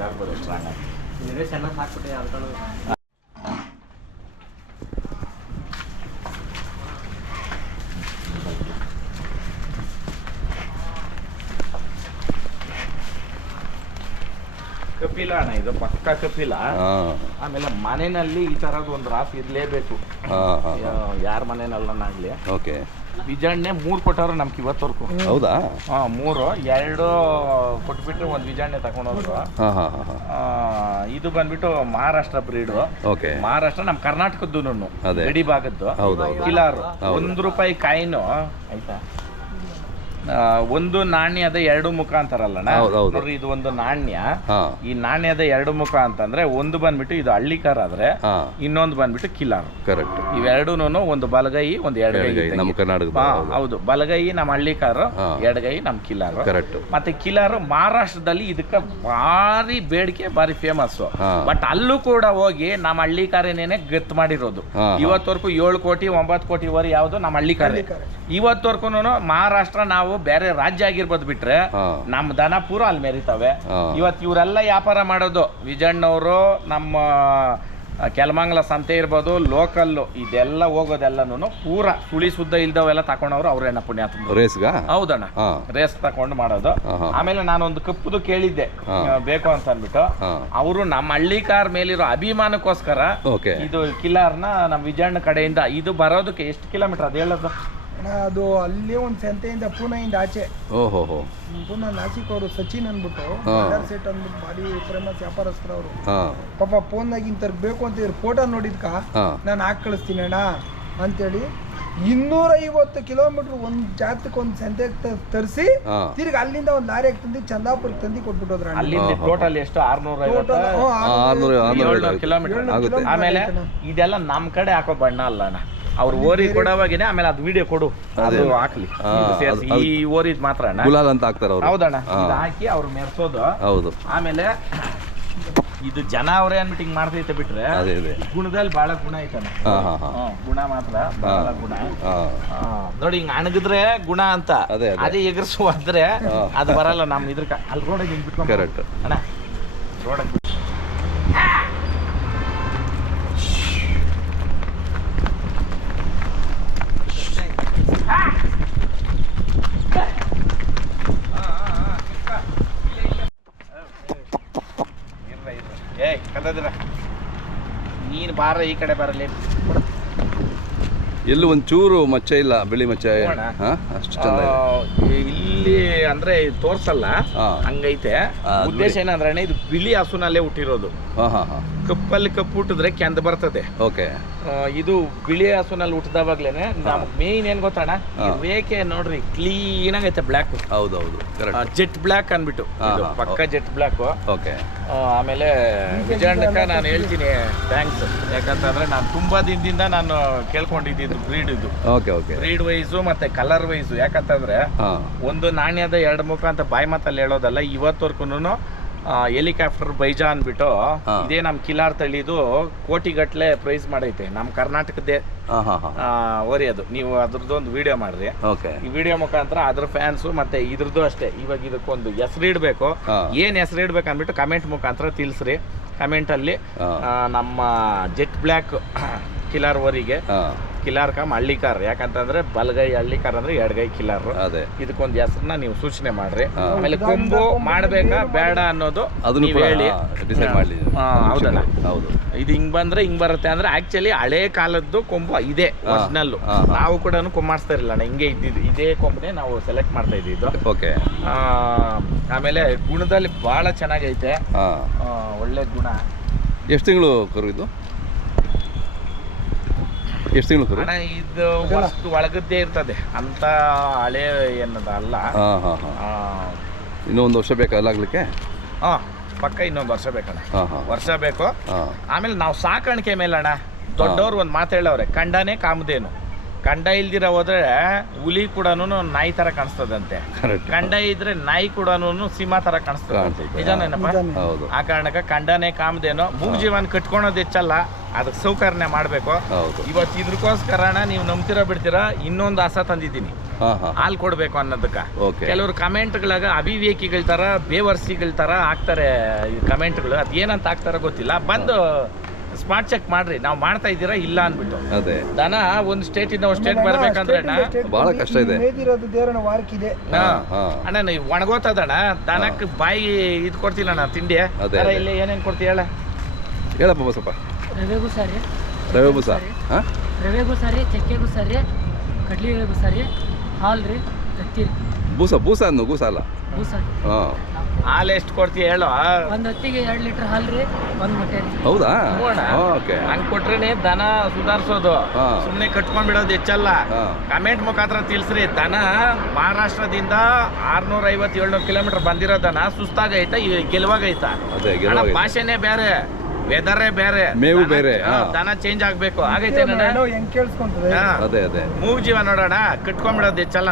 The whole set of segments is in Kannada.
ಕಿಲಾರ್ ಬರೋ ಸ್ಟ್ರಾಂಗ್ ಆಗಿ ನೀವೇ ಚೆನ್ನಾಗಿ ಹಾಕ್ಬಿಟ್ಟು ಅದನ್ನು ಕಪಿಲ ಅಣ್ಣ, ಇದು ಪಕ್ಕ ಕಪಿಲ. ಆಮೇಲೆ ಮನೆಯಲ್ಲಿ ಈ ತರದ್ ಒಂದು ರಾಫ್ ಇರ್ಲೇಬೇಕು, ಯಾರ ಮನೆಯಲ್ಲಾಗ್ಲಿ. ಓಕೆ. ವಿಜಾಣೆ 3 ಕೊಟ್ಟವ್ರು ನಮ್ಗೆ ಇವತ್ತವರೆಗೂ. ಹೌದಾ? 3, 2 ಕೊಟ್ಬಿಟ್ರೆ ಒಂದು ವಿಜಾಣೆ ತಗೊಂಡೋದ್ರು. ಇದು ಬಂದ್ಬಿಟ್ಟು ಮಹಾರಾಷ್ಟ್ರ ಬ್ರೀಡು. ಓಕೆ. ಮಹಾರಾಷ್ಟ್ರ ನಮ್ಮ ಕರ್ನಾಟಕದ್ದು ಗಡಿ ಭಾಗದ್ದು ಕಿಲಾರು. ₹1 ಕಾಯಿನು ಆಯ್ತಾ, ಒಂದು ನಾಣ್ಯದ 2 ಮುಖ ಅಂತಾರಲ್ಲಣ್ಣ ನೋಡ್ರಿ, ಇದು ಒಂದು ನಾಣ್ಯ. ಈ ನಾಣ್ಯದ 2 ಮುಖ ಅಂತಂದ್ರೆ ಒಂದು ಬಂದ್ಬಿಟ್ಟು ಇದು ಹಳ್ಳಿಕಾರ ಆದ್ರೆ ಇನ್ನೊಂದು ಬಂದ್ಬಿಟ್ಟು ಕಿಲಾರ್. ಕರೆಕ್ಟ್. ಇವೆರಡೂನು ಒಂದು ಬಲಗೈ ಒಂದು ಎಡಗೈ. ನಮ್ಮ ಕರ್ನಾಟಕ ಹೌದು, ಬಲಗೈ ನಮ್ಮ ಹಳ್ಳಿಕಾರ, ಎಡಗೈ ನಮ್ಮ ಕಿಲಾರ್. ಕರೆಕ್ಟ್. ಮತ್ತೆ ಕಿಲಾರ್ ಮಹಾರಾಷ್ಟ್ರದಲ್ಲಿ ಇದಕ್ಕೆ ಭಾರಿ ಬೇಡಿಕೆ, ಭಾರಿ ಫೇಮಸ್. ಬಟ್ ಅಲ್ಲೂ ಕೂಡ ಹೋಗಿ ನಮ್ಮ ಹಳ್ಳಿಕಾರನೇನೆ ಗತ್ ಮಾಡಿರೋದು. ಇವತ್ತವರೆಗೂ 7 ಕೋಟಿ 9 ಕೋಟಿ ವರೆ ಯಾವ್ದು ನಮ್ಮ ಹಳ್ಳಿಕಾರ. ಇವತ್ತವರೆಗೂ ಮಹಾರಾಷ್ಟ್ರ ನಾವು ಬೇರೆ ರಾಜ್ಯ ಆಗಿರ್ಬೋದು ಬಿಟ್ರೆ ನಮ್ಮ ದನ ಪೂರ ಅಲ್ಲಿ ಮೆರಿತಾವೆ. ಇವತ್ತು ಇವರೆಲ್ಲ ವ್ಯಾಪಾರ ಮಾಡೋದು ವಿಜಣ್ಣವರು, ನಮ್ಮ ಕೆಲಮಂಗಲ ಸಂತೆ ಇರ್ಬೋದು, ಲೋಕಲ್ ಇದೆಲ್ಲ ಹೋಗೋದೆಲ್ಲನು ಪೂರ ಸುಳಿ ಸುದ್ದ ಇಲ್ದವೆಲ್ಲ ತಕೊಂಡವ್ರು ಅವ್ರೇನ ಪುಣ್ಯಾತ್ಮ ರೇಸ್ಗ. ಹೌದಣ್ಣ, ರೇಸ್ ತಕೊಂಡು ಮಾಡೋದು. ಆಮೇಲೆ ನಾನೊಂದು ಕಪ್ಪುದು ಕೇಳಿದ್ದೆ ಬೇಕು ಅಂತ ಅಂದ್ಬಿಟ್ಟು, ಅವರು ನಮ್ಮ ಹಳ್ಳಿಕಾರ್ ಮೇಲಿರೋ ಅಭಿಮಾನಕ್ಕೋಸ್ಕರ ಇದು ಕಿಲಾರ್ನ ನಮ್ಮ ವಿಜಯಣ್ಣ ಕಡೆಯಿಂದ ಇದು ಬರೋದಕ್ಕೆ ಎಷ್ಟು ಕಿಲೋಮೀಟರ್ ಅದು ಹೇಳೋದು? ಅದು ಅಲ್ಲಿ ಒಂದು ಸಂತೆಯಿಂದ ಪೂನಾಯಿಂದ ಆಚೆ. ಓಹೋ. ಪೂನಾ ನಾಸಿಕ್ ಅವರು ಸಚಿನ್ ಅಂದ್ಬಿಟ್ಟು ಸೆಟ್ ಅಂದ್ಬಿಟ್ಟು ಭಾರಿ ಫೇಮಸ್ ವ್ಯಾಪಾರಸ್ಥರು ಅವರು. ಪಾಪ ಫೋನ್ನಾಗ ಇಂಥವ್ರಿಗೆ ಬೇಕು ಅಂತ ಇವ್ರು ಫೋಟೋ ನೋಡಿದ್ಕ ನಾನು ಹಾಕಿ ಕಳಿಸ್ತೀನಿ ಅಣ್ಣ ಅಂತೇಳಿ 250 ಕಿಲೋಮೀಟರ್ ಒಂದು ಜಾತಕ್ಕೆ ಒಂದು ಸಂತೆ ತರಿಸಿ ತಿರ್ಗಿ ಅಲ್ಲಿಂದ ಒಂದು ಲಾರಿ ತಂದು ಚಂದಾಪುರಕ್ಕೆ ತಂದು ಕೊಟ್ಬಿಟ್ಟೋದ್ರ. ಅಲ್ಲಿಂದ ಟೋಟಲ್ ಎಷ್ಟು 600 ಕಿಲೋಮೀಟರ್. ಆಮೇಲೆ ಇದೆಲ್ಲ ನಮ್ ಕಡೆ ಹಾಕೋ ಬಣ್ಣ ಅಲ್ಲ ಅಣ್ಣ, ಅವ್ರು ಓರಿ ಕೊಡೋವಾಗೇನೆ. ಆಮೇಲೆ ಅದು ವಿಡಿಯೋ ಕೊಡು, ಅದು ಹಾಕ್ಲಿ. ಈ ಓರಿದ್ ಮಾತ್ರ ಗುಲಾಲ್ ಅಂತ ಹಾಕ್ತಾರ ಅವ್ರು. ಹೌದಣ್ಣ, ಇದು ಹಾಕಿ ಅವ್ರು ಮೆರ್ಸೋದು. ಹೌದು. ಆಮೇಲೆ ಇದು ಜನ ಅವರೇ ಅನ್ಬಿಟ್ಟು ಹಿಂಗ್ ಮಾಡ್ತೈತೆ ಬಿಟ್ರೆ ಗುಣದಲ್ಲಿ ಬಹಳ ಗುಣ ಐತಣ್ಣ. ಗುಣ ಮಾತ್ರ ಬಹಳ ಗುಣ. ನೋಡಿ ಹಿಂಗ್ ಅಣಗಿದ್ರೆ ಗುಣ ಅಂತ, ಅದೇ ಎಗರ್ಸುವಾದ್ರೆ ಅದು ಬರಲ್ಲ. ನಮ್ ಇದ್ರ ಅಲ್ಲಿ ರೋಡಿಗೆ ಹಿಂಗ್ ಬಿಟ್ಕೊಂಡು ಕರೆಕ್ಟ್ ಅಣ್ಣ, ರೋಡಿಗೆ ನೀನು ಬಾರ, ಈ ಕಡೆ ಬರಲಿ. ಎಲ್ಲೂ ಒಂಚೂರು ಮಚ್ಚ ಇಲ್ಲ, ಬಿಳಿ ಮಚ್ಚ ಅಷ್ಟು ಚಂದ ಇಲ್ಲಿ ಅಂದ್ರೆ ತೋರ್ಸಲ್ಲ, ಹಂಗೈತೆ. ಉದ್ದೇಶ ಏನಂದ್ರೆ ಇದು ಬಿಳಿ ಹಸುನಲ್ಲೇ ಹುಟ್ಟಿರೋದು. ಕಪ್ಪಲ್ಲಿ ಕಪ್ಪು ಹುಟ್ಟಿದ್ರೆ ಕೆಂದ ಬರ್ತದೆ. ಓಕೆ. ಇದು ಬಿಳಿ ಹಸುನಲ್ಲಿ ಹುಟ್ಟಿದವಾಗ್ಲೇನೆ ನಮ್ಗೆ ಮೇನ್ ಏನ್ ಗೊತ್ತಣ್ಣ, ರೇಖೆ ನೋಡ್ರಿ ಕ್ಲೀನ್ ಆಗೈತೆ, ಬ್ಲ್ಯಾಕ್. ಹೌದೌದು, ಜೆಟ್ ಬ್ಲ್ಯಾಕ್ ಅನ್ಬಿಟ್ಟು ಪಕ್ಕ ಜೆಟ್ ಬ್ಲ್ಯಾಕ್. ಓಕೆ. ಆಮೇಲೆ ವಿಜಯಣ್ಣಕ್ಕ ನಾನು ಹೇಳ್ತೀನಿ ಥ್ಯಾಂಕ್ಸ್, ಯಾಕಂತಂದ್ರೆ ನಾನು ತುಂಬಾ ದಿನದಿಂದ ನಾನು ಕೇಳ್ಕೊಂಡಿದ್ದು ಬ್ರೀಡ್ ಇದು. ಬ್ರೀಡ್ ವೈಸು ಮತ್ತೆ ಕಲರ್ ವೈಸು. ಯಾಕಂತಂದ್ರೆ ಒಂದು ನಾಣ್ಯದ 2 ಮುಖ ಅಂತ ಬಾಯಿ ಮಾತಲ್ಲಿ ಹೇಳೋದಲ್ಲ. ಇವತ್ತವರ್ಗುನು ಹೆಲಿಕಾಪ್ಟರ್ ಬೈಜಾ ಅನ್ಬಿಟ್ಟು ಇದೇ ನಮ್ ಕಿಲಾರ್ ತಳಿದು ಕೋಟಿಗಟ್ಲೆ ಪ್ರೈಸ್ ಮಾಡೈತೆ ನಮ್ಮ ಕರ್ನಾಟಕದೇ ಓರಿ. ಅದು ನೀವು ಅದ್ರದ್ದು ಒಂದು ವಿಡಿಯೋ ಮಾಡ್ರಿ. ಈ ವಿಡಿಯೋ ಮುಖಾಂತರ ಅದ್ರ ಫ್ಯಾನ್ಸು ಮತ್ತೆ ಇದ್ರದ್ದು ಅಷ್ಟೇ. ಇವಾಗ ಇದಕ್ಕೊಂದು ಹೆಸರು ಇಡ್ಬೇಕು, ಏನ್ ಹೆಸರು ಇಡ್ಬೇಕು ಅನ್ಬಿಟ್ಟು ಕಮೆಂಟ್ ಮುಖಾಂತರ ತಿಳಿಸ್ರಿ. ಕಮೆಂಟ್ ಅಲ್ಲಿ ನಮ್ಮ ಜೆಟ್ ಬ್ಲ್ಯಾಕ್ ಕಿಲಾರ್ ಓರಿಗೆ ಕಿಲಾರ್ ಕಮ್ ಹಳ್ಳಿಕಾರ್. ಯಾಕಂತಂದ್ರೆ ಬಲಗೈ ಹಳ್ಳಿಕಾರ್ ಅಂದ್ರೆ ಎಡಗೈ ಕಿಲಾರ್. ಇದಕ್ಕೊಂದು ಹೆಸರನ್ನ ನೀವು ಸೂಚನೆ ಮಾಡ್ರಿ. ಆಮೇಲೆ ಕೊಂಬು ಮಾಡ್ಬೇಕಾ ಬೇಡ ಅನ್ನೋದು ನೀವು ಹೇಳಿ. ಹೌದಣ್ಣ, ಹೌದು. ಇದು ಹಿಂಗ್ ಬಂದ್ರೆ ಹಿಂಗ್ ಬರುತ್ತೆ ಅಂದ್ರೆ ಆಕ್ಚುಲಿ ಹಳೆ ಕಾಲದ್ದು ಕೊಂಬು ಇದೆ ಒರಿಜಿನಲ್. ನಾವು ಕೂಡ ಕೊಂಬಾಡ್ಸ್ತಾ ಇರಲಿಲ್ಲ ಅಣ್ಣ, ಹಿಂಗೆ ಇದ್ದಿದ್ದು. ಇದೇ ಕೊಂಬನೇ ನಾವು ಸೆಲೆಕ್ಟ್ ಮಾಡ್ತಾ ಇದ್ದಿದ್ದು. ಆಮೇಲೆ ಗುಣದಲ್ಲಿ ಬಹಳ ಚೆನ್ನಾಗೈತೆ, ಒಳ್ಳೆ ಗುಣ. ಎಷ್ಟು ತಿಂಗಳು ಕರು ಇದು? ಎಷ್ಟು ತಿಂಗಳು ಕರು? ಅಣ್ಣ ಇದು ವರ್ಷ ಒಳಗದ್ದೇ ಇರ್ತದೆ ಅಂತ ಹಳೆ ಏನದ ಅಲ್ಲ. ಇನ್ನೊಂದು ವರ್ಷ ಬೇಕಾ ಅಲ್ಲಾಗ್ಲಿಕ್ಕೆ? ಪಕ್ಕ ಇನ್ನೊಂದು ವರ್ಷ ಬೇಕಣ್ಣ, ವರ್ಷ ಬೇಕು. ಆಮೇಲೆ ನಾವು ಸಾಕಾಣಿಕೆ ಮೇಲೆ ಅಣ್ಣ ದೊಡ್ಡವ್ರು ಒಂದು ಮಾತು ಹೇಳವ್ರೆ, ಕಂಡನೇ ಕಾಮದೇನು. ಕಂಡ ಇಲ್ದಿರ ಹೋದ್ರೆ ಹುಲಿ ಕೂಡ ನಾಯಿ ತರ ಕಾಣಿಸ್ತದಂತೆ, ಕಂಡ ಇದ್ರೆ ನಾಯಿ ಕೂಡ ಸಿಂಹ ತರ ಕಾಣಿಸ್ತದೆ. ನಿಜನೇನಪ್ಪ? ಆ ಕಾರಣಕ್ಕೆ ಕಂಡನೇ ಕಾಮದೇನೋ. ಮೂಗ್ಜೀವನ್ ಕಟ್ಕೊಳೋದು ಹೆಚ್ಚಲ್ಲ, ಅದಕ್ಕೆ ಸೌಕರ್ಯ ಮಾಡ್ಬೇಕು. ಇವತ್ತು ಇದ್ರಕೋಸ್ಕರ ನೀವು ನಂಬ್ತಿರೋ ಬಿಡ್ತೀರಾ, ಇನ್ನೊಂದು ಆಸೆ ತಂದಿದ್ದೀನಿ, ಹಾಲು ಕೊಡ್ಬೇಕು ಅನ್ನೋದಕ್ಕೆ. ಕೆಲವರು ಕಮೆಂಟ್ಗಳಾಗ ಅವಿವೇಕಿಗಳ ತರ ಬೇವರ್ಸಿಗಳ ತರ ಹಾಕ್ತಾರೆ ಈ ಕಮೆಂಟ್ಗಳು. ಅದ್ ಏನಂತ ಹಾಕ್ತಾರ ಗೊತ್ತಿಲ್ಲ. ಬಂದು ಸ್ಮಾರ್ಟ್ ಚೆಕ್ ಮಾಡ್ರಿ, ನಾವು ಮಾಡ್ತಾ ಇದ್ದೀರಾ ಇಲ್ಲ ಅನ್ಬಿಟ್ಟು. ದನ ಒಂದು ಸ್ಟೇಟ್ ಇಂದ ಒಂದು ಸ್ಟೇಟ್ ಬರ್ಬೇಕಂದ್ರೆ ಬಹಳ ಕಷ್ಟ ಇದೆ. ಅಣ್ಣ ನೀವು ಒಣಗೋತದಣ್ಣ, ದನಕ್ಕೆ ಬಾಯಿ ಇದು ಕೊಡ್ತಿಲ್ಲ ಅಣ್ಣ ತಿಂಡಿ. ಇಲ್ಲಿ ಏನೇನ್ ಕೊಡ್ತೀವಿ ಹೇಳಪ್ಪ ಸ್ವಲ್ಪ. ರವೆ ಗುಸಾರಿ, ರವೆ ಬೂಸ, ರವೆ ಗುಸಾರಿ, ಚಕ್ಕೆ ಗುಸಾರಿ, ಕಡ್ಲಿ ಗುಸಾರಿ, ಹಾಲು ರೀ, ತತ್ತಿ ರೀ. ಬೂಸ ಬೂಸ ಅನ್ನು ಗೂಸ ಅಲ್ಲ, ಬೂಸ. ಹಾಲು ಎಷ್ಟು ಕೊಡ್ತೀಯ ಹೇಳು? ಒಂದು ಹೊತ್ತಿಗೆ 2 ಲೀಟರ್ ಹಾಲು ರೀ, 1 ಮೊಟ್ಟೆ ರೀ. ಹೌದಾ? ಹಂಗ್ ಕೊಟ್ರೇನೆ ದನ ಸುಧಾರಿಸೋದು, ಸುಮ್ನೆ ಕಟ್ಕೊಂಡ್ಬಿಡೋದು ಹೆಚ್ಚಲ್ಲ. ಕಮೆಂಟ್ ಮುಖಾಂತರ ತಿಳಿಸ್ರಿ. ದನ ಮಹಾರಾಷ್ಟ್ರದಿಂದ 650-700 ಕಿಲೋಮೀಟರ್ ಬಂದಿರೋ ದನ ಸುಸ್ತಾಗೈತಾ ಗೆಲುವಾಗೈತಾ? ಭಾಷೆನೇ ಬೇರೆ, ವೆದರೇ ಬೇರೆ, ಮೇವು ಬೇರೆ, ದನ ಚೇಂಜ್ ಆಗ್ಬೇಕು. ಆಗೈತೆ ಮೂಗ್ ಜೀವ ನೋಡೋಣ, ಕಟ್ಕೊಂಡ್ಬಿಡೋದು ಹೆಚ್ಚಲ್ಲ.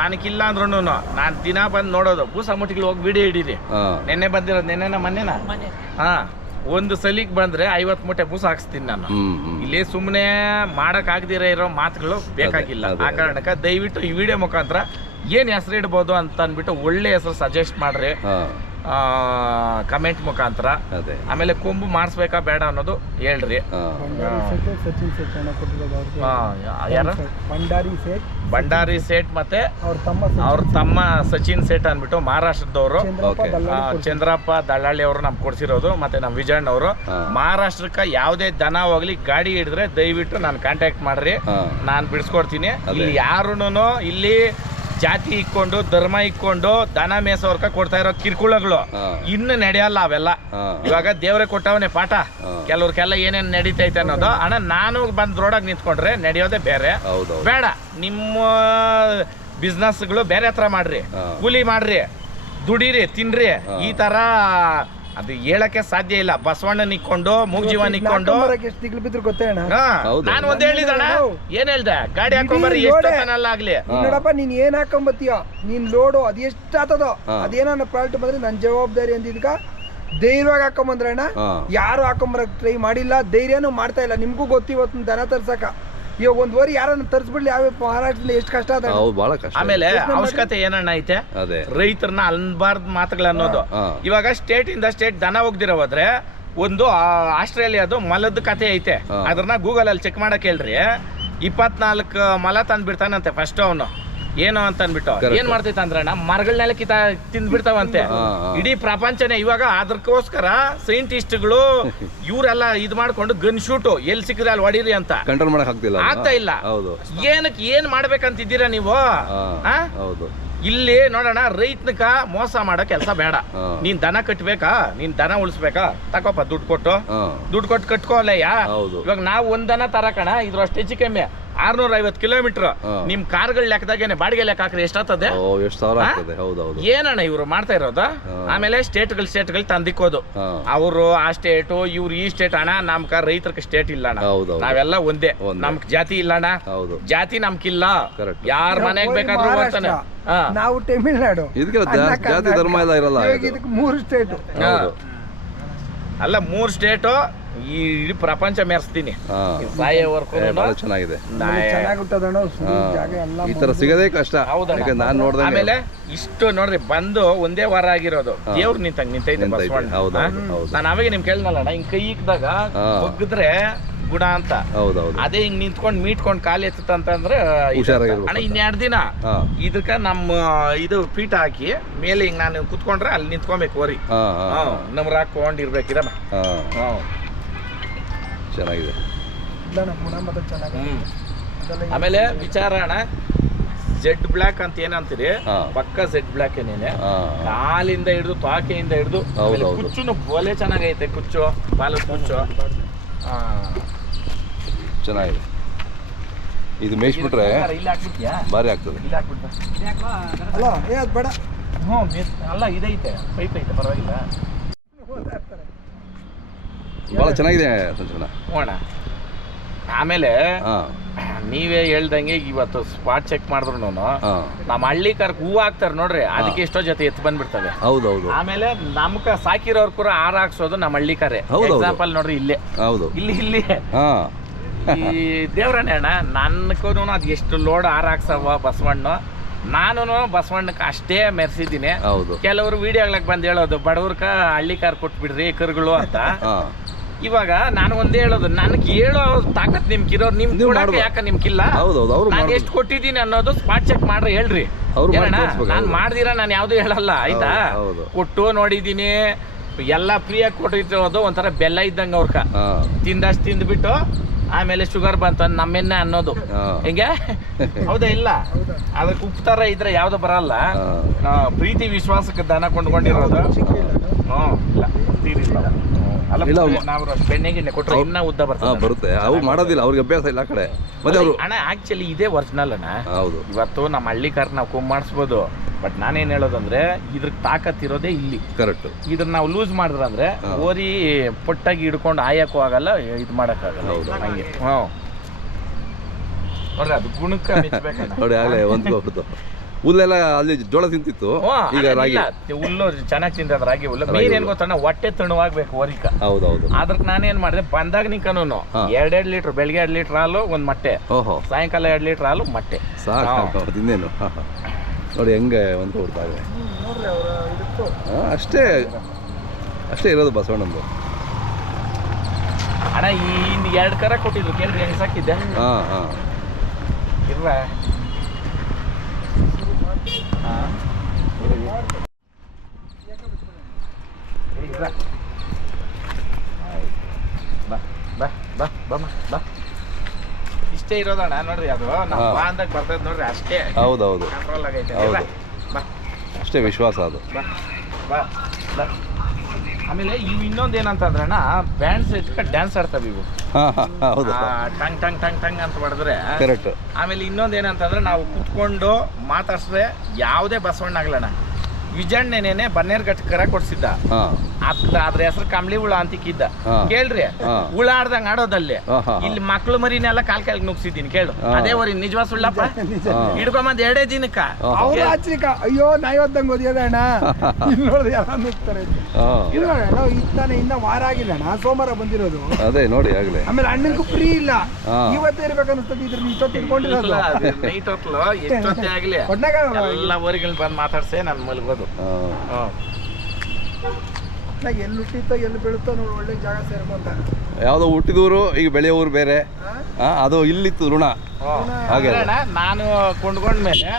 ನನಗಿಲ್ಲ ಅಂದ್ರೂ ನಾನ್ ದಿನ ಬಂದು ನೋಡೋದು. ಬೂಸ ಮುಟ್ಟಿಗಳು ಹೋಗಿ ವಿಡಿಯೋ ಹಿಡೀರಿ. ನೆನ್ನೆ ಬಂದಿರೋದು, ನೆನ್ನೆನ ಮೊನ್ನೆನ? ಒಂದು ಸಲಿಗೆ ಬಂದ್ರೆ 50 ಮೂಟೆ ಬೂಸ ಹಾಕ್ಸ್ತೀನಿ ನಾನು. ಇಲ್ಲಿ ಸುಮ್ಮನೆ ಮಾಡಕ್ ಆಗದಿರ ಇರೋ ಮಾತುಗಳು ಬೇಕಾಗಿಲ್ಲ. ಆ ಕಾರಣಕ್ಕೆ ದಯವಿಟ್ಟು ಈ ವಿಡಿಯೋ ಮುಖಾಂತರ ಏನ್ ಹೆಸರು ಇಡ್ಬೋದು ಅಂತ ಅಂದ್ಬಿಟ್ಟು ಒಳ್ಳೆ ಹೆಸರು ಸಜೆಸ್ಟ್ ಮಾಡ್ರಿ ಕಮೆಂಟ್ ಮುಖಾಂತರ. ಆಮೇಲೆ ಕೊಂಬು ಮಾಡಿಸ್ಬೇಕಾ ಬೇಡ ಅನ್ನೋದು ಹೇಳ್ರಿ. ಭಂಡಾರಿ ಸೇಠ್ ಮತ್ತೆ ಅವ್ರ ತಮ್ಮ ಸಚಿನ್ ಸೇಠ್ ಅನ್ಬಿಟ್ಟು ಮಹಾರಾಷ್ಟ್ರದವರು. ಚಂದ್ರಪ್ಪ ದಳ್ಳಾಳಿ ಅವರು ನಮ್ಗೆ ಕೊಡ್ಸಿರೋದು. ಮತ್ತೆ ನಮ್ಮ ವಿಜಯಣ್ಣ ಅವರು. ಮಹಾರಾಷ್ಟ್ರಕ್ಕೆ ಯಾವುದೇ ದನ ಹೋಗ್ಲಿ ಗಾಡಿ ಹಿಡಿದ್ರೆ ದಯವಿಟ್ಟು ನಾನು ಕಾಂಟ್ಯಾಕ್ಟ್ ಮಾಡ್ರಿ, ನಾನು ಬಿಡಿಸ್ಕೊಡ್ತೀನಿ. ಇಲ್ಲಿ ಯಾರುನು ಇಲ್ಲಿ ಜಾತಿ ಇಕ್ಕೊಂಡು ಧರ್ಮ ಇಕ್ಕೊಂಡು ದನ ಮೇಸೋರ್ಕ ಕೊಡ್ತಾ ಇರೋ ಕಿರ್ಕುಳಗಳು ಇನ್ನು ನಡೆಯಲ್ಲ ಅವೆಲ್ಲ. ಇವಾಗ ದೇವ್ರೆ ಕೊಟ್ಟವನೇ ಪಾಠ, ಕೆಲವ್ರಿಗೆಲ್ಲ ಏನೇನ್ ನಡೀತೈತೆ ಅನ್ನೋದು. ಅಣ್ಣ ನಾನು ಬಂದ್ ರೋಡಾಗ ನಿಂತ್ಕೊಂಡ್ರೆ ನಡೆಯೋದೇ ಬೇರೆ. ಬೇಡ, ನಿಮ್ಮ ಬಿಸ್ನೆಸ್ಗಳು ಬೇರೆ ಹತ್ರ ಮಾಡ್ರಿ, ಕೂಲಿ ಮಾಡ್ರಿ, ದುಡೀರಿ, ತಿನ್ರಿ. ಈ ತರ ಅದು ಹೇಳಕ್ಕೆ ಸಾಧ್ಯ ಇಲ್ಲ. ಬಸವಣ್ಣ ನಿಕ್ಕೊಂಡು ಮೂಗ್ಜೀವ ನಿಕ್ಕೊಂಡು ನಾನು ಒಂದ್ ಹೇಳಿದಣ್ಣ, ಏನ್ ಹೇಳ್ದೆ? ಗಾಡಿ ಹಾಕೊಂಬರ್ರಿ, ಎಷ್ಟಲ್ಲ ಆಗ್ಲಿ ನೋಡಪ್ಪ, ನೀನ್ ಏನ್ ಹಾಕೊಂಬತ್ತೀಯ, ನೀನ್ ಲೋಡು ಅದ್ ಎಷ್ಟ್ ಆತದೋ ಅದೇನ ಪ್ರಾಲ್ಟ್ ಬಂದ್ರೆ ನನ್ ಜವಾಬ್ದಾರಿ ಅಂದಿದ್ಕ ಧೈರ್ಯವಾಗಿ ಹಾಕೊಂಬಂದ್ರೆ ಅಣ್ಣ. ಯಾರು ಹಾಕೊಂಬರಕ್ ಟ್ರೈ ಮಾಡಿಲ್ಲ, ಧೈರ್ಯನೂ ಮಾಡ್ತಾ ಇಲ್ಲ. ನಿಮ್ಗೂ ಗೊತ್ತಿವತ್ತು ದನ ತರ್ಸಕ ಇವಾಗ ಒಂದ್ ವರಿ ಯಾರನ್ನ ತರಿಸ್ಬಿಡ್ಲಿ, ಯಾವ ಮಹಾರಾಷ್ಟ್ರದಿಂದ ಎಷ್ಟು ಕಷ್ಟ ಅದ. ಆಮೇಲೆ ಅವಶ್ಯಕತೆ ಏನಣ್ಣ ಐತೆ, ರೈತರನ್ನ ಅನ್ಬಾರ್ದು ಮಾತುಗಳು ಅನ್ನೋದು. ಇವಾಗ ಸ್ಟೇಟ್ ಇಂದ ಸ್ಟೇಟ್ ದನ ಹೋಗ್ದಿರೋ ಹೋದ್ರೆ ಒಂದು ಆಸ್ಟ್ರೇಲಿಯಾದು ಮಲದ ಕತೆ ಐತೆ, ಅದನ್ನ ಗೂಗಲ್ ಅಲ್ಲಿ ಚೆಕ್ ಮಾಡಕ್ ಹೇಳ್ರಿ. 24 ಮಲ ತಂದ್ ಬಿಡ್ತಾನಂತೆ ಫಸ್ಟ್ ಅವನು. ಏನು ಅಂತ ಅನ್ಬಿಟ್ಟು ಏನ್ ಮಾಡ್ತೈತೆ ಅಂದ್ರೆ ಮರಗಳನ್ನೆಲ್ಲ ತಿಂದ್ಬಿಡ್ತಾವಂತೆ. ಇಡೀ ಪ್ರಪಂಚನೇ ಇವಾಗ ಅದಕ್ಕೋಸ್ಕರ ಸೈಂಟಿಸ್ಟ್ಗಳು ಇವರೆಲ್ಲ ಇದ್ ಮಾಡ್ಕೊಂಡು ಗನ್ ಶೂಟು ಎಲ್ಲಿ ಸಿಕ್ಕಿದ್ರೆ ಅಲ್ಲಿ ಹೊಡೀರಿ ಅಂತ ಕಂಟ್ರೋಲ್ ಮಾಡಕ್ ಆಗ್ತಾ ಇಲ್ಲ. ಏನಕ್ಕೆ ಏನ್ ಮಾಡ್ಬೇಕಂತಿದ್ದೀರಾ ನೀವು? ಇಲ್ಲಿ ನೋಡೋಣ, ರೈತನಕ ಮೋಸ ಮಾಡೋ ಕೆಲಸ ಬೇಡ. ನೀನ್ ದನ ಕಟ್ಬೇಕಾ, ನೀನ್ ದನ ಉಳಿಸ್ಬೇಕಾ, ತಕೋಪ ದುಡ್ಡು ಕೊಟ್ಟು ಕಟ್ಕೋಲ್ಲಯ್ಯ. ಇವಾಗ ನಾವು ಒಂದ್ ದನ ತರಕಣ, ಇದ್ರ ಅಷ್ಟು ಹೆಚ್ಚು ಕಮ್ಮಿ 650 ಕಿಲೋಮೀಟರ್. ನಿಮ್ ಕಾರ್ಗಳ ಲೆಕ್ಕದಾಗೇನೆ ಬಾಡಿಗೆ ಲೆಕ್ಕ ಹಾಕ್ರಿ ಎಷ್ಟಾಗ್ತದೆ? ಏನಣ್ಣ ಇವ್ರು ಮಾಡ್ತಾ ಇರೋದು? ಆಮೇಲೆ ಸ್ಟೇಟ್ಗಳು ತಂದಿಕ್ಕೋದು. ಅವರು ಆ ಸ್ಟೇಟು, ಇವ್ರು ಈ ಸ್ಟೇಟ್. ಅಣ್ಣ ನಮ್ಕ ರೈತರಿಗೆ ಸ್ಟೇಟ್ ಇಲ್ಲ ಅಣ್ಣ, ನಾವೆಲ್ಲ ಒಂದೇ. ನಮ್ಗ್ ಜಾತಿ ಇಲ್ಲ ಅಣ್ಣ, ಜಾತಿ ನಮ್ಗಿಲ್ಲ. ಯಾರ ಮನೆಗ್ ಬೇಕಾದ್ರೂ ಬರ್ತಾನೆ. ನಾವು ತಮಿಳ್ನಾಡು, ಜಾತಿ ಧರ್ಮ ಎಲ್ಲ ಇರಲ್ಲ. 3 ಸ್ಟೇಟು ಅಲ್ಲ, 3 ಸ್ಟೇಟು ಈ ಇಡೀ ಪ್ರಪಂಚ ಮೆರೆಸ್ತೀನಿ. ಚೆನ್ನಾಗಿದೆ, ಈ ತರ ಸಿಗದೇ ಕಷ್ಟ. ನಾನ್ ನೋಡ್ದೆ. ಆಮೇಲೆ ಇಷ್ಟು ನೋಡ್ರಿ, ಬಂದು ಒಂದೇ ವಾರ ಆಗಿರೋದು. ದೇವ್ರು ನಿಂತೈತೆ ಬಸವಣ್ಣ. ನಾನು ಅವಾಗ ನಿಮ್ ಕೇಳಿದ್ನಲ್ಲ, ಹಿಂಗ್ ಕೈ ಇಕ್ದಾಗ ಬಗ್ಗಿದ್ರೆ ಗುಣ ಅಂತ. ಅದೇ ಹಿಂಗ್ ನಿಂತ್ಕೊಂಡ್ ಮೀಟ್ಕೊಂಡ್ ಕಾಲು ಎತ್ತಂತಂದ್ರೆ ಅಣ್ಣ 2 ದಿನ ಇದಕ್ಕ ನಮ್ಮ ಇದು ಪೀಠ ಹಾಕಿ ಮೇಲೆ ಹಿಂಗ್ ನಾನು ಕುತ್ಕೊಂಡ್ರೆ ಅಲ್ಲಿ ನಿಂತ್ಕೊಬೇಕು. ಓರಿ ನಮ್ರ ಹಾಕೊಂಡಿರ್ಬೇಕಿರಮ್ಮ. ಚೆನ್ನಾಗಿದೆ. ಆಮೇಲೆ ವಿಚಾರ ಅಣ್ಣ, ಜೆಡ್ ಬ್ಲಾಕ್ ಅಂತ ಏನಂತೀರಿ, ಪಕ್ಕ ಜೆಡ್ ಬ್ಲಾಕ್ ಏನೇನೆ. ಕಾಲಿಂದ ಹಿಡಿದು ತಾಕೆಯಿಂದ ಹಿಡಿದು ಕುಚ್ಚುನು ಬೋಲೆ ಚೆನ್ನಾಗೈತೆ. ಕುಚ್ಚು, ಬಾಲದ ಕುಚ್ಚು ಚೆನ್ನಾಗಿದೆ. ಇದು ಮೇಯಿಸ್ಬಿಟ್ರೆ ಭಾರಿ ಆಗ್ತದೆ. ಅಲ್ಲ ಇದೈತೆ, ಪೈಪ್ ಐತೆ, ಪರವಾಗಿಲ್ಲ. ಭಾಳ ಚೆನ್ನಾಗಿದೆ ಸಂಚನ. ಹೋಣ ಆಮೇಲೆ ಹಾಂ ನೀವೇ ಹೇಳ್ದಂಗೆ ಇವತ್ತು ಸ್ಪಾಟ್ ಚೆಕ್ ಮಾಡಿದ್ರು ನಮ್ಮ ಹಳ್ಳಿ ಕರ್ಕ್ ಹೂವು ಹಾಕ್ತಾರೆ ನೋಡ್ರಿ, ಅದಕ್ಕೆ ಎಷ್ಟೋ ಜೊತೆ ಎತ್ತು ಬಂದ್ಬಿಡ್ತವೆ. ಹೌದೌದು. ಆಮೇಲೆ ನಮ್ಕ ಸಾಕಿರೋರ್ ಕೂಡ ಹಾರ ಹಾಕ್ಸೋದು ನಮ್ಮ ಹಳ್ಳಿ ಕರೆ. ಎಕ್ಸಾಂಪಲ್ ನೋಡ್ರಿ ಇಲ್ಲೇ, ಹೌದು ಇಲ್ಲಿ ಈ ದೇವ್ರನೇ ಅಣ್ಣ ನನ್ಗೂ ಅದ್ ಎಷ್ಟು ಲೋಡ್ ಹಾರ ಹಾಕ್ಸವ ಬಸವಣ್ಣ. ನಾನು ಬಸವಣ್ಣಕ್ಕೆ ಅಷ್ಟೇ ಮೆರೆಸಿದ್ದೀನಿ. ಕೆಲವರು ವಿಡಿಯೋಗ್ಲಕ್ ಬಂದು ಹೇಳೋದು ಬಡವ್ರಕ ಹಳ್ಳಿ ಕಾರ್ ಕೊಟ್ಬಿಡ್ರಿ ಕರುಗಳು ಅಂತ. ಇವಾಗ ನಾನು ಒಂದೇ ಹೇಳೋದು, ನನ್ಗೆ ಹೇಳೋ ತಾಕತ್ ನಿಮ್ಗಿರೋ ನಿಮ್ ಯಾಕ ನಿಮ್ಗಿಲ್ಲ, ನಾನು ಎಷ್ಟು ಕೊಟ್ಟಿದ್ದೀನಿ ಅನ್ನೋದು ಸ್ಪಾಟ್ ಚೆಕ್ ಮಾಡ್ರಿ ಹೇಳ್ರಿ. ನಾನ್ ಮಾಡ್ದಿರ ನಾನು ಯಾವ್ದು ಹೇಳಲ್ಲ ಆಯ್ತಾ. ಕೊಟ್ಟು ನೋಡಿದೀನಿ, ಎಲ್ಲ ಫ್ರೀಯಾಗಿ ಕೊಟ್ಟಿರೋದು ಒಂಥರ ಬೆಲ್ಲ ಇದ್ದಂಗ ಅವ್ರಕ ತಿಂದಷ್ಟು ತಿಂದ್ಬಿಟ್ಟು ಆಮೇಲೆ ಶುಗರ್ ಬಂತು ನಮ್ಮೆನ್ನೆ ಅನ್ನೋದು ಹೆಂಗೆ ಹೌದಾ ಇಲ್ಲ. ಅದಕ್ಕೆ ಉಪ್ಪು ತರ ಇದ್ರೆ ಯಾವ್ದು ಬರಲ್ಲ. ಪ್ರೀತಿ ವಿಶ್ವಾಸಕ್ಕೆ ದನ ಕೊಂಡ್ಕೊಂಡಿರೋದು ಬೆಣ್ಣೆಗಿಣ್ಣೆ ಕೊಟ್ಟರೆ ಇನ್ನ ಉದ್ದ ಬರುತ್ತೆ. ಅವು ಮಾಡೋದಿಲ್ಲ, ಅವ್ರಿಗೆ ಅಭ್ಯಾಸ ಇಲ್ಲ ಆ ಕಡೆ. ಮತ್ತೆ ಅವರು ಅಣ್ಣ ಆಕ್ಚುಲಿ ಇದೇ ಒರಿಜಿನಲ್ ಅಣ್ಣ. ಹೌದು, ಇವತ್ತು ನಮ್ಮ ಹಳ್ಳಿ ಕಾರ್ ನಾವು ಕುಮ್ ಮಾಡಿಸ್ಬೋದು, ಬಟ್ ನಾನೇನ್ ಹೇಳೋದಂದ್ರೆ ಇದ್ರ ತಾಕತ್ ಇರೋದೇ ಇಲ್ಲಿ. ಕರೆಕ್ಟ್. ಇದ್ರ ನಾವು ಲೂಸ್ ಮಾಡಿದ್ರಂದ್ರೆ ಓರಿ ಪೊಟ್ಟಾಗಿ ಹಿಡ್ಕೊಂಡು ಆಯಕ್ಕೂ ಆಗಲ್ಲ, ಇದು ಮಾಡಕ್ಕಾಗಲ್ಲ. ಹಂಗೆ ನೋಡ್ರಿ ಅದು ಗುಣಕ್ಕೆ ನೋಡಿ ಆಗಲೇ ಹೊಂದ್ಕೊಬಿಡ್ತು. ಹುಲ್ಲೆಲ್ಲ ಅಲ್ಲಿ ಜೋಳ ತಿಂತಿತ್ತು, ಈಗ ರಾಗಿ ಹುಲ್ಲು ಚೆನ್ನಾಗಿ ತಿಂತದ ರಾಗಿ ಹುಲ್ಲು. ಮೇನ್ ಏನ್ ಗೊತ್ತಣ್ಣ, ಹೊಟ್ಟೆ ತಣ್ಣವಾಗ್ಬೇಕು ಓರಿಕ. ಹೌದೌದು. ಅದಕ್ಕೆ ನಾನೇನ್ ಮಾಡಿದೆ, ಬಂದಾಗ ನಿಂಕನೂ 2 ಲೀಟರ್, ಬೆಳಗ್ಗೆ 2 ಲೀಟರ್ ಹಾಲು ಒಂದ್ ಮೊಟ್ಟೆ, ಸಾಯಂಕಾಲ 2 ಲೀಟರ್ ಹಾಲು ಮೊಟ್ಟೆ ಸಾಕು. ಇನ್ನೇನು ನೋಡಿ ಹೆಂಗೆ ಹೊಂದ್ಕೊಬಿಡ್ತಾರೆ. ಅಷ್ಟೇ ಅಷ್ಟೇ ಇರೋದು ಬಸವಣ್ಣಂದು. ಅಣ್ಣ ಈ 2 ಕರ ಕೊಟ್ಟಿದ್ರು ಕೇಳ್ರಿ ಹೆಂಗ್ ಸಾಕಿದ್ದೆ. ಇರ್ವ ಇಷ್ಟೇ ಇರೋದಣ್ಣ ನೋಡ್ರಿ. ಅದು ನಮ್ಮ ಬಾಂದಾಗ ಬರ್ತದ ನೋಡ್ರಿ ಅಷ್ಟೇ. ಹೌದೌದು, ಕಂಟ್ರೋಲ್ ಆಗೈತೆ. ಅಷ್ಟೇ ವಿಶ್ವಾಸ ಅದು. ಆಮೇಲೆ ಇವು ಇನ್ನೊಂದು ಏನಂತಂದ್ರೆ ಅಣ್ಣ, ಬ್ಯಾಂಡ್ಸ್ ಎತ್ಕ ಡ್ಯಾನ್ಸ್ ಆಡ್ತಾವೆ ಇವು. ಟಂಗ್ ಟಂಗ್ ಟಂಗ್ ಟಂಗ್ ಅಂತ ಮಾಡಿದ್ರೆ ಕರೆಕ್ಟ್. ಆಮೇಲೆ ಇನ್ನೊಂದು ಏನಂತಂದ್ರೆ ನಾವು ಕುತ್ಕೊಂಡು ಮಾತಾಡ್ಸಿದ್ರೆ ಯಾವುದೇ ಬಸವಣ್ಣ ಆಗ್ಲಣ್ಣ, ವಿಜಣ್ಣನೇನೆ ಬನ್ನೇರ್ಘಟ್ಟ ಕರ ಕೊಡ್ಸಿದ್ದ. ಅದ್ರ ಹೆಸರು ಕಂಬ್ಳಿ ಹುಳ ಅಂತಿಕ್ಕಿದ್ದ. ಕೇಳ್ರಿ, ಹುಳ ಆಡ್ದಂಗ್ ಆಡೋದಲ್ಲಿ ಇಲ್ಲಿ ಮಕ್ಳು ಮರಿನೆಲ್ಲ ಕಾಲ್ ಕೆಳಗೆ ನುಗ್ಸಿದ್ದೀನಿ ಕೇಳು. ಅದೇ ಊರಿ ನಿಜವಾ ಸುಳ್ಳಪ್ಪ ಹಿಡ್ಕೊಂಬಂದ್ 2 ದಿನಕ್ಕ ಅಯ್ಯೋ ನಾಯಿವದ್ದಂಗ್ ಓದಿಯೋದಣ್ಣ. ಇನ್ನ ವಾರ ಆಗಿಲ್ಲ ಅಣ್ಣ, ಸೋಮವಾರ ಬಂದಿರೋದು. ಅದೇ ನೋಡಿ ಆಗ್ಲೇ. ಆಮೇಲೆ ಅಣ್ಣನಿಗೂ ಫ್ರೀ ಇಲ್ಲ, ಇವತ್ತೇ ಇರ್ಬೇಕನ್ನಿಸ್ತದೆ. ಇದ್ರ ಇಷ್ಟೊತ್ತು ಇಟ್ಕೊಂಡಿರೋದು ನೈಟ್ ಹೊತ್ಲು ಎಷ್ಟೊತ್ತೇ ಆಗ್ಲಿ ಎಲ್ಲ ಊರಿಗಳನ್ನ ಬಂದು ಮಾತಾಡ್ಸೆ ನಾನು ಮಲ್ಗೋದು. ಎಲ್ಲಿ ಹುಟ್ಟಿತ್ತೋ ಎಲ್ಲಿ ಬೀಳುತ್ತೋ ನೋಡಿ, ಒಳ್ಳೆ ಜಾಗ ಸೇರ್ಕೊಂತ. ಯಾವ್ದೋ ಹುಟ್ಟಿದೂರು ಈಗ ಬೆಳೆಯೋರು ಬೇರೆ, ಅದು ಇಲ್ಲಿತ್ತು ಋಣ. ಹಾಗೆ ನಾನು ಕೊಂಡ್ಕೊಂಡ್ಮೇಲೆ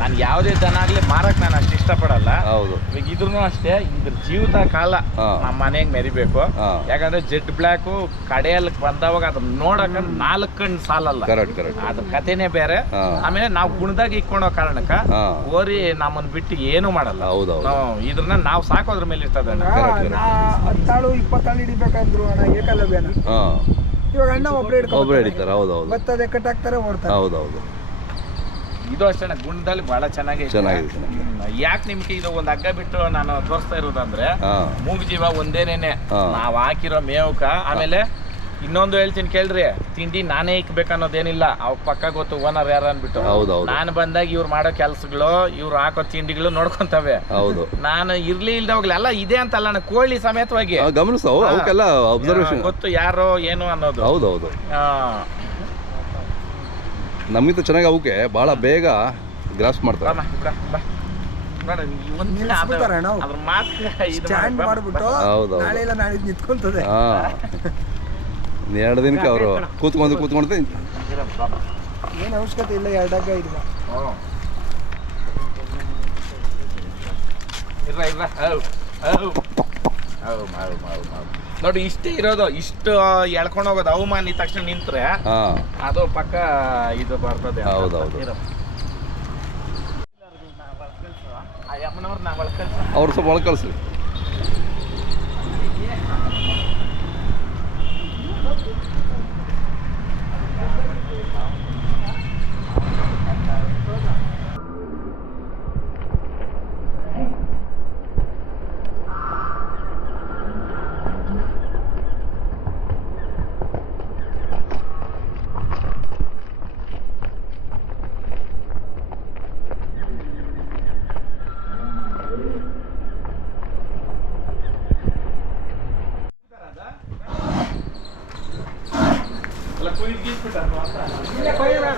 ನಾನು ಯಾವುದೇ ದನ ಆಗ್ಲಿ ಮಾರಕ್ ನಾನು ಅಷ್ಟು ಇಷ್ಟಪಡಲ್ಲ. ಹೌದು. ಈಗ ಇದ್ರೂ ಅಷ್ಟೇ, ಇದ್ರ ಜೀವಿತ ಕಾಲ ನಮ್ಮ ಮನೆಗೆ ಮೆರಿಬೇಕು. ಯಾಕಂದ್ರೆ ಜೆಡ್ ಬ್ಲ್ಯಾಕು ಕಡೆಯಲ್ಲಿ ಬಂದವಾಗ ಅದನ್ನ ನೋಡಕ 4 ಕಣ್ಣು ಸಾಲಲ್ಲ. ಅದ್ರ ಕಥೆನೇ ಬೇರೆ. ಆಮೇಲೆ ನಾವು ಗುಣದಾಗ ಇಕ್ಕೊಳೋ ಕಾರಣಕ್ಕ ಓರಿ ನಮ್ಮನ್ ಬಿಟ್ಟು ಏನು ಮಾಡಲ್ಲ. ಇದ್ರನ್ನ ನಾವು ಸಾಕೋದ್ರ ಮೇಲೆ ಇರ್ತದೆ. 10 ಹಿಡಿಬೇಕಂದ್ರು ಅಣ್ಣ ಏಕಲವ್ಯನ. ಇವಾಗ ಅಣ್ಣ ಒಬ್ರು ಹಿಡಿತಾರೆ. ಹೌದೌದು. ಬರ್ತದೆ ಕಟ್ಟಾಕ್ತಾರೆ, ಓಡ್ತಾರೆ. ಹೌದೌದು. ಇದು ಅಷ್ಟೇ ಗುಣದಲ್ಲಿ ಬಹಳ ಚೆನ್ನಾಗಿದೆ. ಯಾಕೆ ನಿಮ್ಗೆ ಇದು ಒಂದು ಹಗ್ಗ ಬಿಟ್ಟು ನಾನು ತೋರಿಸ್ತಾ ಇರೋದಂದ್ರೆ, ಮೂಗು ಜೀವ ಒಂದೇನೇನೆ ನಾವ್ ಹಾಕಿರೋ ಮೇವಕ. ಆಮೇಲೆ ಇನ್ನೊಂದು ಹೇಳ್ತೀನಿ ಕೇಳ್ರಿ, ತಿಂಡಿ ನಾನೇ ಇಕ್ಬೇಕನ್ನೋದೇನಿಲ್ಲ, ಅವ್ ಪಕ್ಕ ಗೊತ್ತು ಓನರ್ ಯಾರು ಅನ್ಬಿಟ್ಟು. ನಾನು ಬಂದಾಗ ಇವ್ರು ಮಾಡೋ ಕೆಲ್ಸಗಳು, ಇವ್ರು ಹಾಕೋ ತಿಂಡಿಗಳು ನೋಡ್ಕೊಂತವೆ. ಹೌದು. ನಾನು ಇರ್ಲಿ ಇಲ್ದವಾಗ್ಲಿ ಅಲ್ಲ ಇದೆ ಅಂತಲ್ಲ, ಕೋಳಿ ಸಮೇತವಾಗಿ ಗೊತ್ತು ಯಾರೋ ಏನು ಅನ್ನೋದು. ಹೌದೌದು. ನಮ್ಗಿಂತ ಚೆನ್ನಾಗಿ ಅವಕ್ಕೆ ಬಹಳ ಬೇಗ ಗ್ರಾಸ್ ಮಾಡ್ತಾರೆ. ನಿಂತ್ಕೊಂತದೆ 2 ದಿನಕ್ಕೆ ಅವರು ಕೂತ್ಕೊಂಡು ಏನು ಅವಶ್ಯಕತೆ ಇಲ್ಲ. 2 ಹಗ್ಗ ಇಲ್ಲ. ನೋಡಿ ಇಷ್ಟೇ ಇರೋದು. ಇಷ್ಟು ಎಳ್ಕೊಂಡು ಹೋಗೋದು ಅವಮಾನ ತಕ್ಷಣ ನಿಂತ್ರೆ ಅದು ಪಕ್ಕ ಇದು ಬರ್ತದೆ. ಹೌದೌದು. ಅವ್ರು ಸ್ವಲ್ಪ ಒಳಗೆ ಕಳಿಸ್ರಿ. ಕೊಯ್ದು ಗೀಸ್ಬಿಟ್ಟಾರು ಅಂತ. ಇಲ್ಲೇ ಕೊಯ್ಯೋಣ.